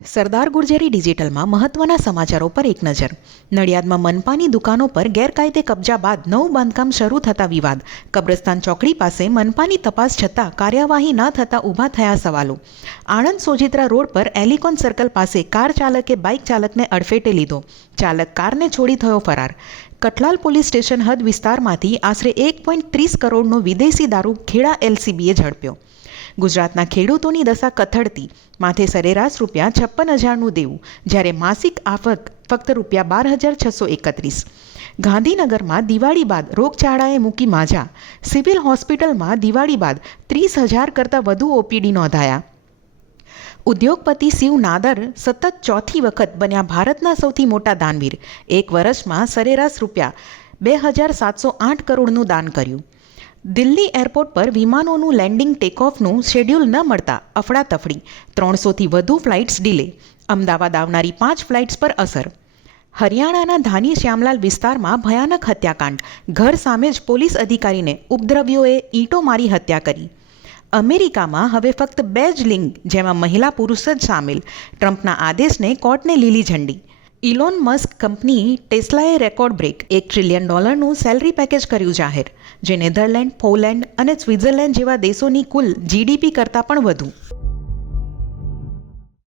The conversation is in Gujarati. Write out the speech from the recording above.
સરદાર ગુર્જરી ડિજિટલમાં મહત્વના સમાચારો પર એક નજર. નડિયાદમાં મનપાની દુકાનો પર ગેરકાયદે કબજા બાદ નવું બાંધકામ શરૂ થતા વિવાદ. કબ્રસ્તાન ચોકડી પાસે મનપાની તપાસ છતાં કાર્યવાહી ન થતાં ઊભા થયા સવાલો. આણંદ સોજિત્રા રોડ પર એલિકોન સર્કલ પાસે કાર ચાલકે બાઇક ચાલકને અડફેટે લીધો. ચાલક કારને છોડી થયો ફરાર. કટલાલ પોલીસ સ્ટેશન હદ વિસ્તારમાંથી આશરે એક પોઈન્ટ ત્રીસ કરોડનો વિદેશી દારૂ ખેડા એલસીબીએ ઝડપ્યો. ગુજરાતના ખેડૂતોની દશા કથળતી. માથે સરેરાશ રૂપિયા છપ્પન હજારનું દેવું, જ્યારે માસિક આવક ફક્ત રૂપિયા બાર હજાર છસો એકત્રીસ. ગાંધીનગરમાં દિવાળી બાદ રોગચાળાએ મૂકી માજા. સિવિલ હોસ્પિટલમાં દિવાળી બાદ ત્રીસ હજાર કરતાં વધુ ઓપીડી નોંધાયા. ઉદ્યોગપતિ શિવ નાદર સતત ચોથી વખત બન્યા ભારતના સૌથી મોટા દાનવીર. એક વર્ષમાં સરેરાશ રૂપિયા બે હજાર સાતસો આઠ કરોડનું દાન કર્યું. દિલ્હી એરપોર્ટ પર વિમાનોનું લેન્ડિંગ ટેકઓફનું શેડ્યુલ ન મળતા અફડાતફડી. ત્રણસોથી વધુ ફ્લાઇટ્સ ડિલે. અમદાવાદ આવનારી પાંચ ફ્લાઇટ્સ પર અસર. હરિયાણાના ધાની શ્યામલાલ વિસ્તારમાં ભયાનક હત્યાકાંડ. ઘર સામે જ પોલીસ અધિકારીને ઉપદ્રવ્યોએ ઈંટો મારી હત્યા કરી. અમેરિકામાં હવે ફક્ત બે જ લિંગ, જેમાં મહિલા પુરુષ જ સામેલ. ટ્રમ્પના આદેશને કોર્ટને લીલી ઝંડી. ઇલોન મસ્ક કંપની ટેસ્લાએ રેકોર્ડ બ્રેક એક ટ્રિલિયન ડોલરનું સેલરી પેકેજ કર્યું જાહેર જે નેધરલેન્ડ પોલેન્ડ અને સ્વિટ્ઝરલેન્ડ જેવા દેશોની કુલ જીડીપી કરતાં પણ વધુ.